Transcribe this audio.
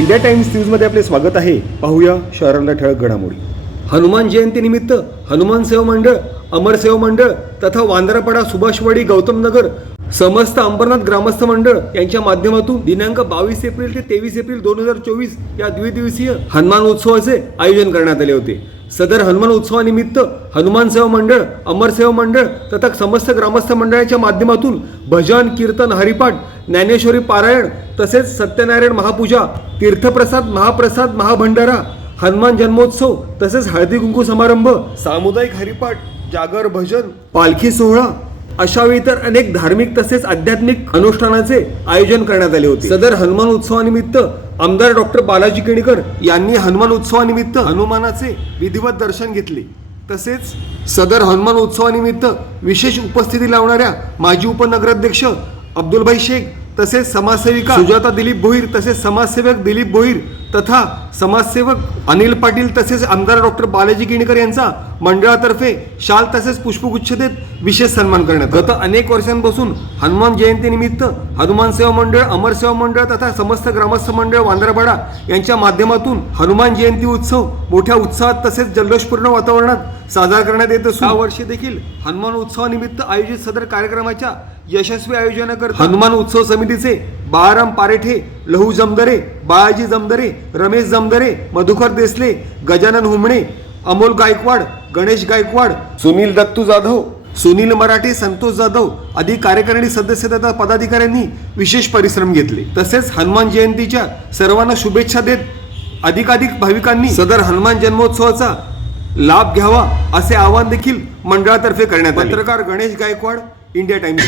India times न्यूजमध्ये आपले स्वागत आहे. पाहूया शहरातल्या ठळक घडामोडी. हनुमान जयंतीनिमित्त हनुमान सेवा मंडळ, अमर सेवा मंडळ तथा वांद्रापाडा, सुभाषवाडी, गौतम नगर समस्त अंबरनाथ ग्रामस्थ मंडळ यांच्या माध्यमातून दिनांक 22 एप्रिल ते 23 एप्रिल 2024 या द्विदिवसीय हनुमान उत्सवाचे आयोजन करण्यात आले होते. सदर हनुमान उत्सवानिमित्त हनुमान सेवा मंडळ, अमर सेवा मंडळ तथा समस्त ग्रामस्थ मंडळाच्या माध्यमातून भजन, कीर्तन, हरिपाठ, ज्ञानेश्वरी पारायण तसेच सत्यनारायण महापूजा, तीर्थप्रसाद, महाप्रसाद, महाभंडारा, हनुमान जन्मोत्सव तसेच हळदी कुंकू समारंभ, सामुदायिक हरिपाठ, जागर, भजन, पालखी सोहळा अशा इतर अनेक धार्मिक तसेच आध्यात्मिक अनुष्ठानाचे आयोजन करण्यात आले होते. सदर हनुमान उत्सवानिमित्त आमदार डॉक्टर बालाजी केणकर यांनी हनुमान उत्सवानिमित्त हनुमानाचे विधिवत दर्शन घेतले. तसेच सदर हनुमान उत्सवानिमित्त विशेष उपस्थिती लावणाऱ्या माजी उपनगराध्यक्ष अब्दुलभाई शेख तसेच समाजसेविका सुजाता दिलीप भोईर तसेच समाजसेवक दिलीप भोईर तथा समाजसेवक अनिल पाटील तसेच आमदार डॉक्टर बालाजी केणकर यांचा मंडळातर्फे शाल तसेच पुष्पगुच्छ देत विशेष सन्मान करण्यात. गत अनेक वर्षांपासून हनुमान जयंतीनिमित्त हनुमान सेवा मंडळ, अमर सेवा मंडळ तथा समस्त ग्रामस्थ मंडळ वांद्रापाडा यांच्या माध्यमातून हनुमान जयंती उत्सव मोठ्या उत्साहात तसेच जल्लोषपूर्ण वातावरणात साजरा करण्यात येत असून यावर्षी देखील हनुमान उत्सवानिमित्त आयोजित सदर कार्यक्रमाच्या यशस्वी आयोजनाकरता हनुमान उत्सव समितीचे बाळाराम पारेठे, लहू जमदरे, बाळाजी जमदरे, रमेश जमदरे, मधुकर देसले, गजानन हुमणे, अमोल गायकवाड, गणेश गायकवाड, सुनील दत्तू जाधव, सुनील मराठे, संतोष जाधव आदी कार्यकारिणी सदस्य तथा पदाधिकाऱ्यांनी विशेष परिश्रम घेतले. तसेच हनुमान जयंतीच्या सर्वांना शुभेच्छा देत अधिकाधिक भाविकांनी सदर हनुमान जन्मोत्सवाचा लाभ घ्यावा असे आवाहन देखील मंडळातर्फे करण्यात आले. पत्रकार गणेश गायकवाड, इंडिया टाइम्स.